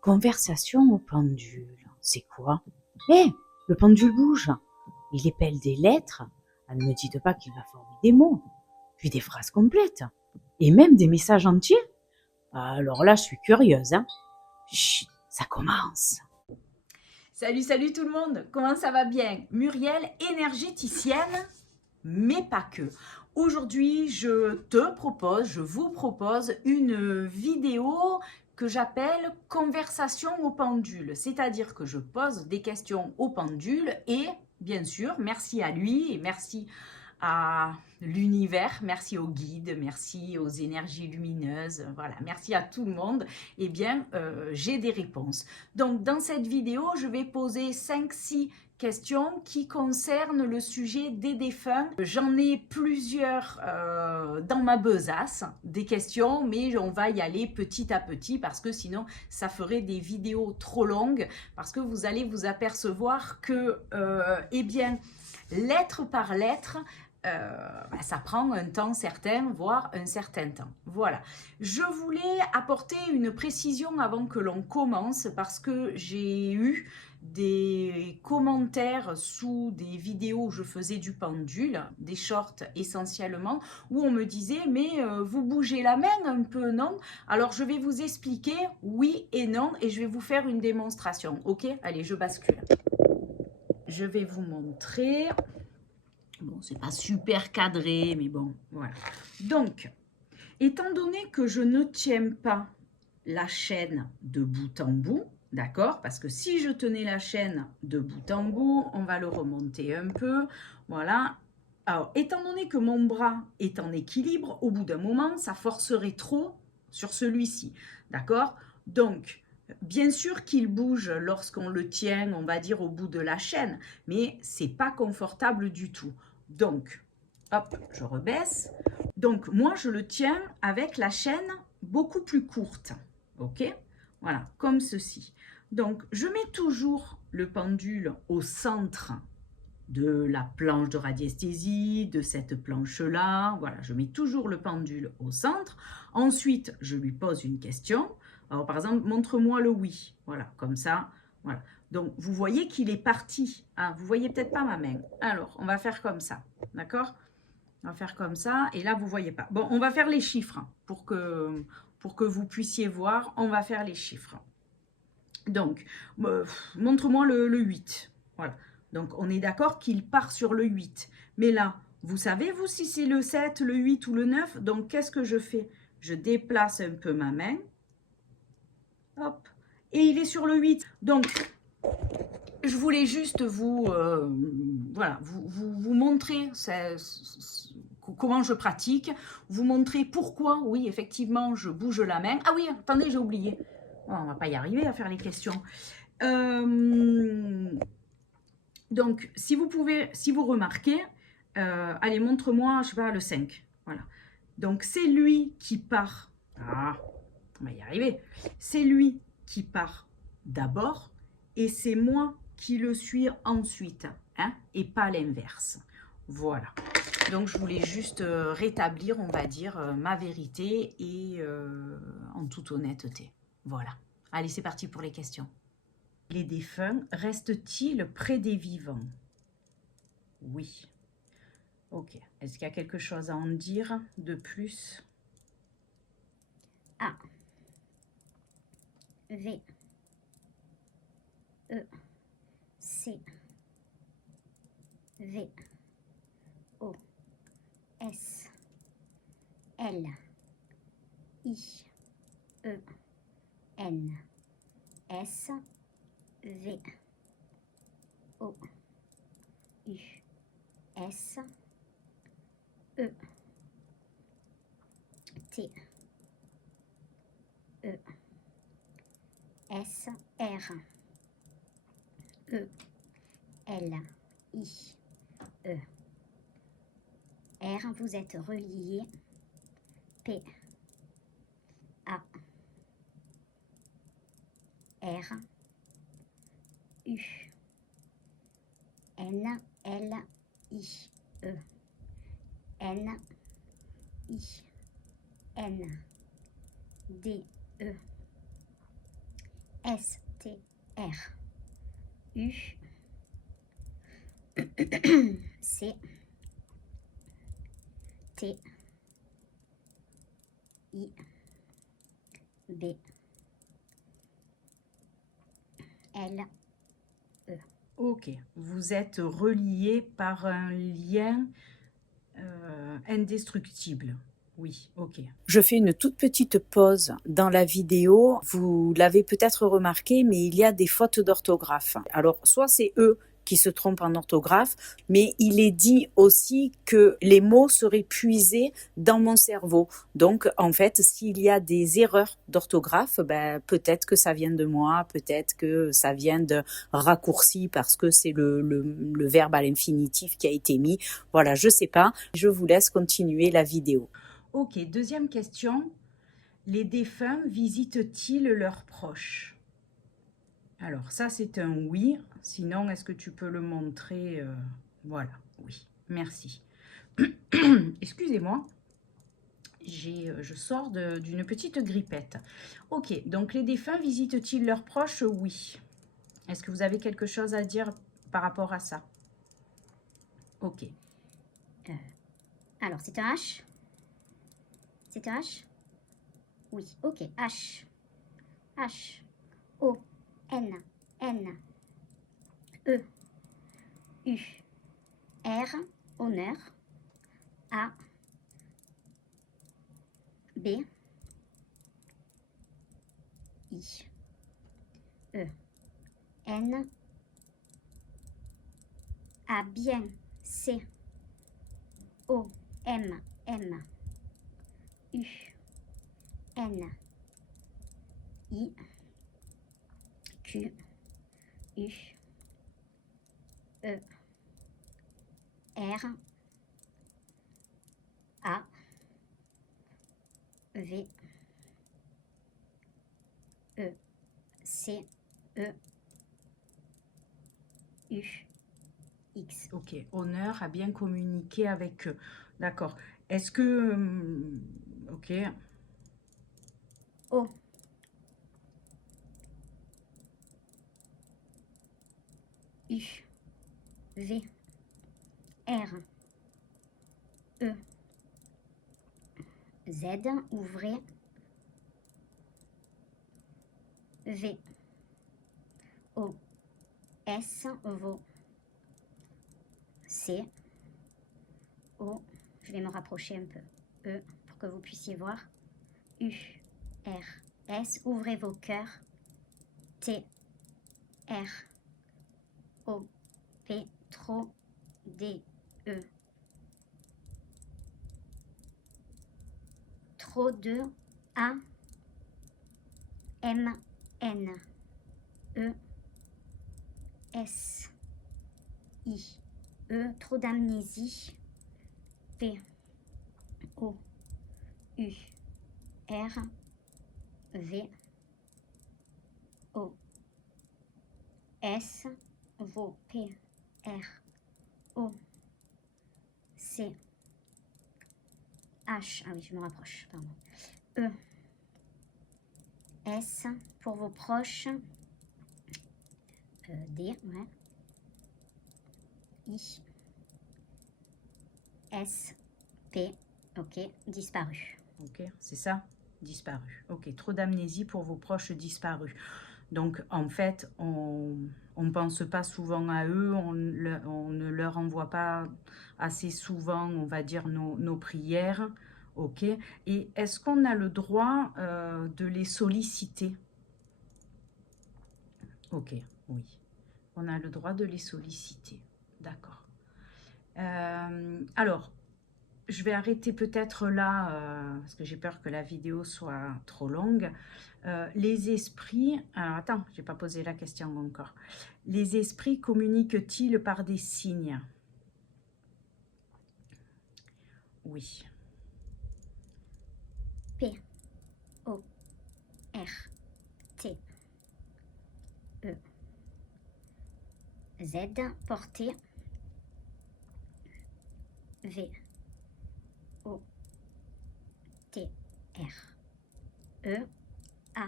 Conversation au pendule. C'est quoi? Eh, le pendule bouge. Il épelle des lettres. Ah, ne me dites pas qu'il va former des mots, puis des phrases complètes, et même des messages entiers. Alors là, je suis curieuse, hein. Chut, ça commence. Salut, salut tout le monde, comment ça va bien? Muriel, énergéticienne, mais pas que. Aujourd'hui, je vous propose une vidéo que j'appelle conversation au pendule. C'est-à-dire que je pose des questions au pendule et, bien sûr, merci à lui et merci à l'univers, merci aux guides, merci aux énergies lumineuses, voilà, merci à tout le monde, eh bien, j'ai des réponses. Donc, dans cette vidéo, je vais poser 5-6 questions qui concernent le sujet des défunts. J'en ai plusieurs dans ma besace, des questions, mais on va y aller petit à petit parce que sinon, ça ferait des vidéos trop longues, parce que vous allez vous apercevoir que, eh bien, lettre par lettre, ça prend un temps certain, voire un certain temps. Voilà. Je voulais apporter une précision avant que l'on commence parce que j'ai eu des commentaires sous des vidéos où je faisais du pendule, des shorts essentiellement, où on me disait mais vous bougez la main un peu, non? Alors je vais vous expliquer oui et non et je vais vous faire une démonstration. Ok? Allez, je bascule. Je vais vous montrer. Bon, c'est pas super cadré, mais bon, voilà. Donc, étant donné que je ne tiens pas la chaîne de bout en bout, d'accord? Parce que si je tenais la chaîne de bout en bout, on va le remonter un peu, voilà. Alors, étant donné que mon bras est en équilibre, au bout d'un moment, ça forcerait trop sur celui-ci, d'accord? Donc, bien sûr qu'il bouge lorsqu'on le tient, on va dire, au bout de la chaîne, mais c'est pas confortable du tout. Donc, hop, je rebaisse. Donc, moi, je le tiens avec la chaîne beaucoup plus courte. OK? Voilà, comme ceci. Donc, je mets toujours le pendule au centre de la planche de radiesthésie, de cette planche-là. Voilà, je mets toujours le pendule au centre. Ensuite, je lui pose une question. Alors, par exemple, montre-moi le oui. Voilà, comme ça. Voilà. Donc, vous voyez qu'il est parti. Hein, vous voyez peut-être pas ma main. Alors, on va faire comme ça. D'accord? On va faire comme ça. Et là, vous ne voyez pas. Bon, on va faire les chiffres pour que vous puissiez voir. On va faire les chiffres. Donc, montre-moi le 8. Voilà. Donc, on est d'accord qu'il part sur le 8. Mais là, vous savez, vous, si c'est le 7, le 8 ou le 9. Donc, qu'est-ce que je fais? Je déplace un peu ma main. Hop. Et il est sur le 8. Donc, je voulais juste voilà, vous montrer comment je pratique, vous montrer pourquoi, oui, effectivement, je bouge la main. Ah oui, attendez, j'ai oublié. Oh, on va pas y arriver à faire les questions. Donc, si vous remarquez, allez, montre-moi, je sais pas, le 5. Voilà. Donc, c'est lui qui part. Ah, on va y arriver. C'est lui qui part d'abord et c'est moi qui le suis ensuite, hein, et pas l'inverse. Voilà. Donc, je voulais juste rétablir, on va dire, ma vérité et en toute honnêteté. Voilà. Allez, c'est parti pour les questions. Les défunts restent-ils près des vivants? Oui. Ok. Est-ce qu'il y a quelque chose à en dire de plus? A, V, E, C, V, O, S, L, I, E, N, S, V, O, U, S, E, T, E, S, R, E, L, I, E, R, vous êtes relié, P, A, R, U, N, L, I, E, N, I, N, D, E, S, T, R, U, C, T, I, B, L, E. Ok, vous êtes reliés par un lien indestructible. Oui, ok. Je fais une toute petite pause dans la vidéo. Vous l'avez peut-être remarqué, mais il y a des fautes d'orthographe. Alors, soit c'est eux qui se trompent en orthographe, mais il est dit aussi que les mots seraient puisés dans mon cerveau. Donc, en fait, s'il y a des erreurs d'orthographe, ben, peut-être que ça vient de moi, peut-être que ça vient de raccourci parce que c'est le verbe à l'infinitif qui a été mis. Voilà, je sais pas. Je vous laisse continuer la vidéo. Ok, deuxième question. Les défunts visitent-ils leurs proches? Alors ça c'est un oui, sinon est-ce que tu peux le montrer? Voilà, oui, merci. Excusez-moi, je sors d'une petite grippette. Ok, donc les défunts visitent-ils leurs proches? Oui. Est-ce que vous avez quelque chose à dire par rapport à ça? Ok. Alors, c'est un H? C'est un H? Oui, ok. H. H. O. N. N. E. U. R. Honneur. A. B. I. E. N. A. Bien. C. O. M. M. U. N. I. Q. U. E. R. A. V. E. C. E. U. X. Ok, honneur à bien communiquer avec eux. D'accord. Est-ce que... ok. O. U. V. R. E. Z. Ouvrez. V. O. S. Vos. C. O. Je vais me rapprocher un peu. E. Pour que vous puissiez voir. U. R. S. Ouvrez vos cœurs. T. R. O. P. Trop. D. E. Trop de. A. M. N. E. S. I. E. Trop d'amnésie. P. O. U. R. V. O. S. Vos. P. R. O. C. H. Ah oui, je me rapproche, pardon. E. S. Pour vos proches. D. Ouais. I. S. P. Ok. Disparu. Ok, c'est ça? Disparu. Ok, trop d'amnésie pour vos proches disparus. Donc, en fait, on ne pense pas souvent à eux, on ne leur envoie pas assez souvent, on va dire, nos prières. Ok. Et est-ce qu'on a le droit de les solliciter? Ok, oui. On a le droit de les solliciter. D'accord. Alors, je vais arrêter peut-être là, parce que j'ai peur que la vidéo soit trop longue. Les esprits... Alors, attends, je n'ai pas posé la question encore. Les esprits communiquent-ils par des signes? Oui. P. O. R. T. E. Z. Portée. V. O. T. R. E. A.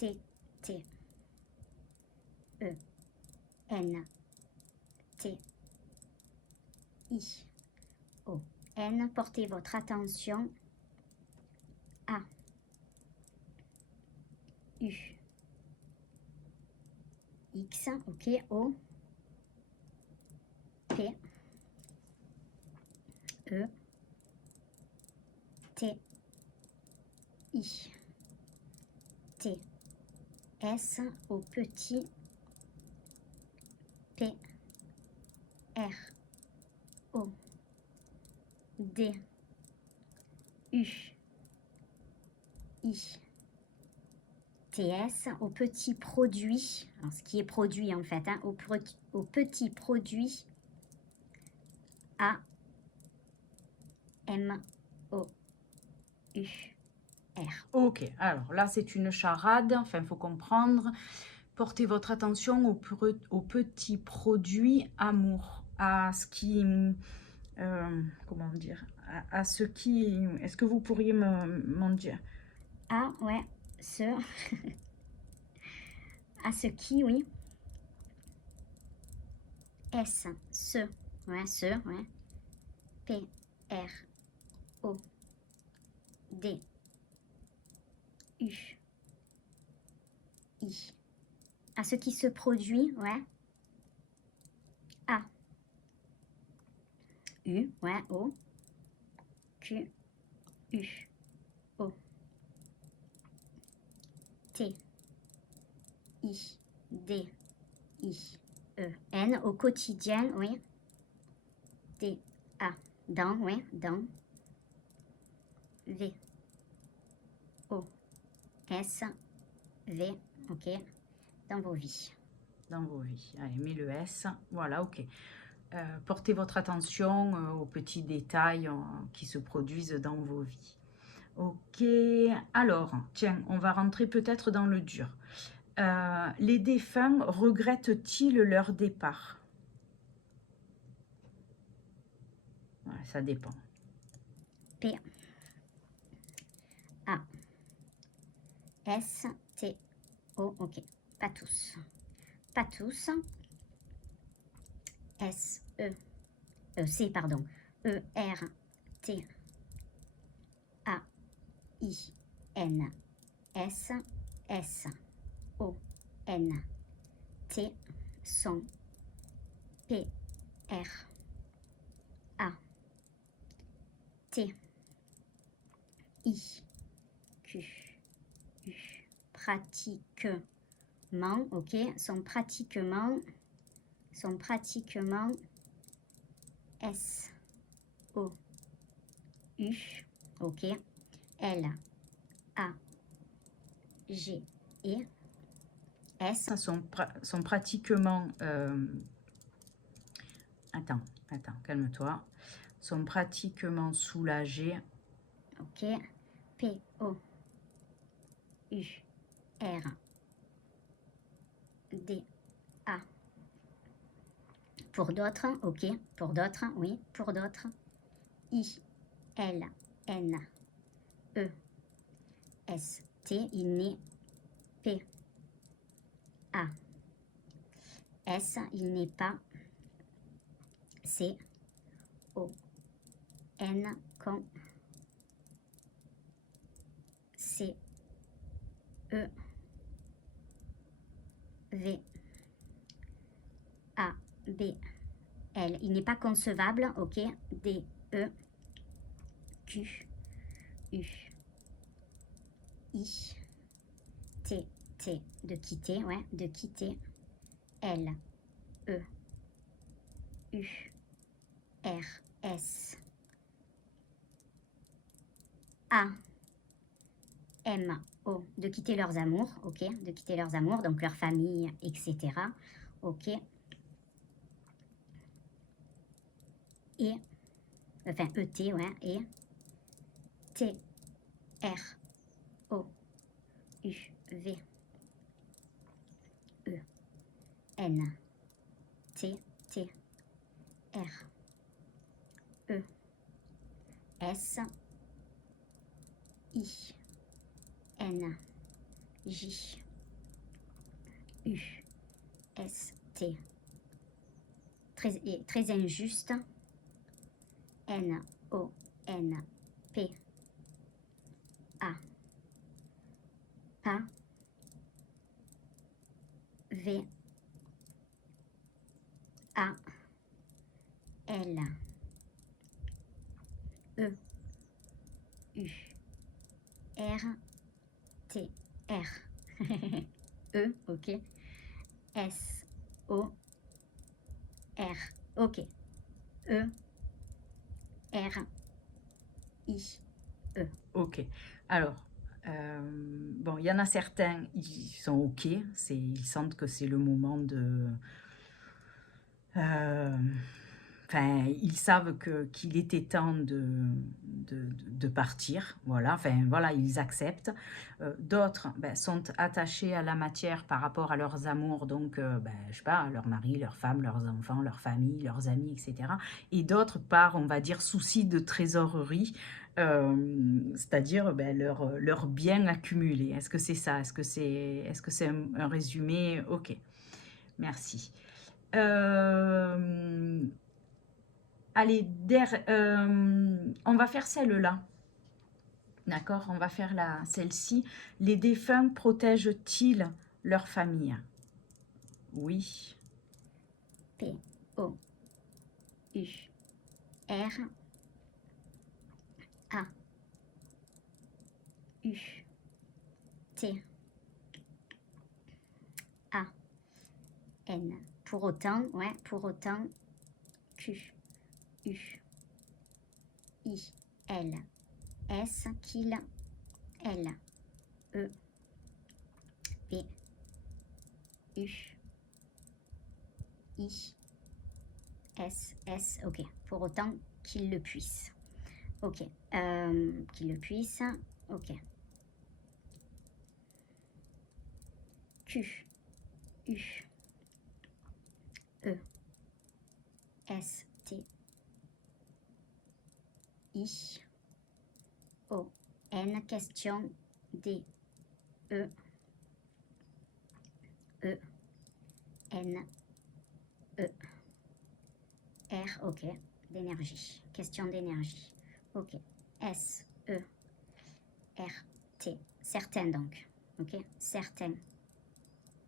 T, T, E, N, T, I, O, N. Portez votre attention A, U, X, ok, O, P, E, T, I, T, S, au petit, P, R, O, D, U, I, TS, au petit produit, alors ce qui est produit en fait, hein, au petit produit, A, M, O, U, R. Ok, alors là c'est une charade, enfin il faut comprendre. Portez votre attention au petit produit amour, à ce qui, comment dire, à ce qui, est-ce que vous pourriez m'en dire? A, ouais, ce, à ce qui, oui. S, ce, ouais. P, R, O, D, U, I. À ce qui se produit, ouais. A, U, ouais, O, Q, U, O, T, I, D, I, E, N. Au quotidien, oui. D, A, dans, oui, dans. V, O, S, V, ok, dans vos vies. Dans vos vies. Allez, mets le S. Voilà, ok. Portez votre attention aux petits détails qui se produisent dans vos vies. Ok, alors, tiens, on va rentrer peut-être dans le dur. Les défunts regrettent-ils leur départ? Ouais, ça dépend. P, A, S, T, O, ok, pas tous. Pas tous. S, E, C, pardon. E, R, T, A, I, N, S, S, O, N, T, sont, P, R, A, T, I, Q, U, pratiquement, ok, sont pratiquement, S, O, U, ok, L, A, G, E, S, Sont pratiquement... Attends, calme-toi. Sont pratiquement soulagés. ok, P, O, U, R, D, A. Pour d'autres, ok, pour d'autres, oui, pour d'autres. I, L, N, E, S, T, il n'est P, A, S, il n'est pas C, O, N, con, C, E, V, A, B, L. Il n'est pas concevable, ok, D, E, Q, U, I, T, T, de quitter, ouais, de quitter, L, E, U, R, S, A, M, O, de quitter leurs amours, ok, de quitter leurs amours, donc leur famille, etc., ok, et, enfin, ET, ouais, et, T, R, O, U, V, E, N, T, T, R, E, S, I, N, J, U-S-T. Très injuste. N-O-N-P-A. Pas. V-A-L. E-U-R-T-R. E, ok. S-O-R. Ok. E-R-I-E. Ok. Alors, bon, il y en a certains, ils sont ok. Ils sentent que c'est le moment de... Enfin, ils savent qu'il était temps de partir, voilà, enfin, voilà, ils acceptent. D'autres sont attachés à la matière par rapport à leurs amours, donc, je sais pas, leur mari, leur femme, leurs enfants, leur famille, leurs amis, etc. Et d'autres par, on va dire, souci de trésorerie, c'est-à-dire leur bien accumulé. Est-ce que c'est ça? Est-ce que c'est un résumé? Ok, merci. Allez, on va faire celle-là. D'accord? On va faire celle-ci. Les défunts protègent-ils leur famille? Oui. P-O-U-R-A-U-T-A-N. Pour autant, ouais, pour autant, Q-U-I-L-S, qu'il, L, E, B, U, I, S, S, ok. Pour autant qu'il le puisse. Ok. Qu'il le puisse. Ok. Q, U, E, S, T, I, O, N, question, D, E, E, N, E, R, ok, d'énergie, question d'énergie, ok, S, E, R, T, certain donc, ok, certain,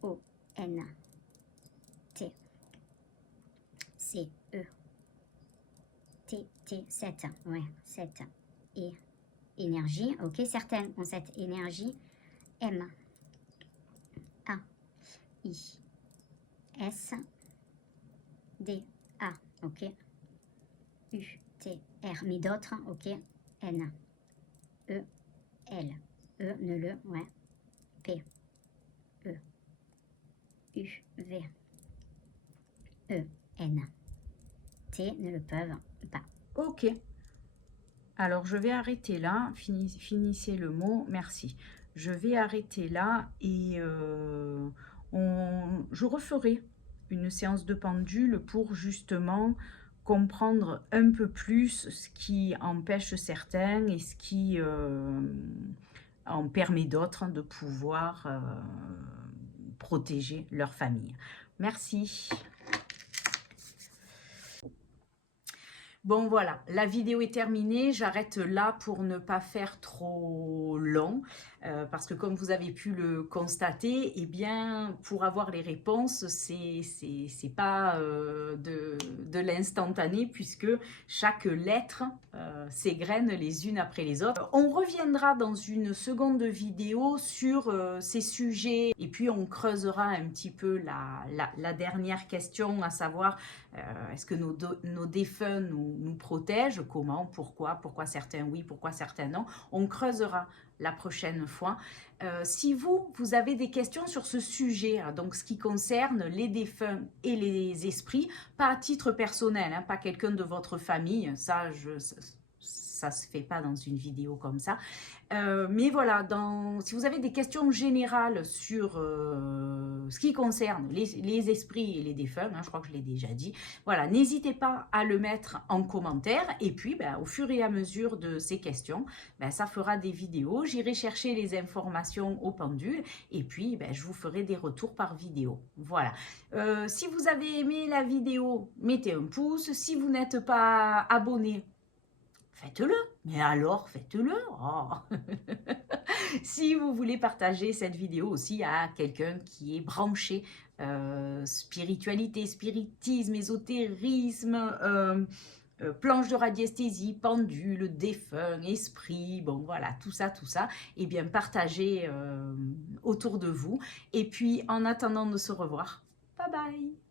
O, N, T, C, E, T, T, 7, ouais, 7, et énergie, ok, certains ont cette énergie, M, A, I, S, D, A, ok, U, T, R, mais d'autres, ok, N, E, L, E, ne le, ouais, P, E, U, V, E, N, T, ne le peuvent pas. Ok. Alors, je vais arrêter là. Finissez le mot. Merci. Je vais arrêter là et je referai une séance de pendule pour justement comprendre un peu plus ce qui empêche certains et ce qui en permet d'autres de pouvoir protéger leur famille. Merci. Bon voilà, la vidéo est terminée, j'arrête là pour ne pas faire trop long, parce que comme vous avez pu le constater, eh bien pour avoir les réponses, c'est pas de l'instantané, puisque chaque lettre s'égrène les unes après les autres. On reviendra dans une seconde vidéo sur ces sujets, et puis on creusera un petit peu la dernière question, à savoir est-ce que nos défunts nous protègent? Comment? Pourquoi certains oui, pourquoi certains non? On creusera la prochaine fois. Si vous avez des questions sur ce sujet, donc ce qui concerne les défunts et les esprits, pas à titre personnel, hein, pas quelqu'un de votre famille, ça ça se fait pas dans une vidéo comme ça. Mais voilà, si vous avez des questions générales sur ce qui concerne les esprits et les défunts, hein, je crois que je l'ai déjà dit, voilà, n'hésitez pas à le mettre en commentaire. Et puis, au fur et à mesure de ces questions, ça fera des vidéos. J'irai chercher les informations au pendule et puis je vous ferai des retours par vidéo. Voilà. Si vous avez aimé la vidéo, mettez un pouce. Si vous n'êtes pas abonné, faites-le. Mais alors, faites-le. Oh. Si vous voulez partager cette vidéo aussi à quelqu'un qui est branché spiritualité, spiritisme, ésotérisme, planche de radiesthésie, pendule, défunt, esprit, bon voilà, tout ça, et bien partagez autour de vous. Et puis, en attendant de se revoir, bye bye.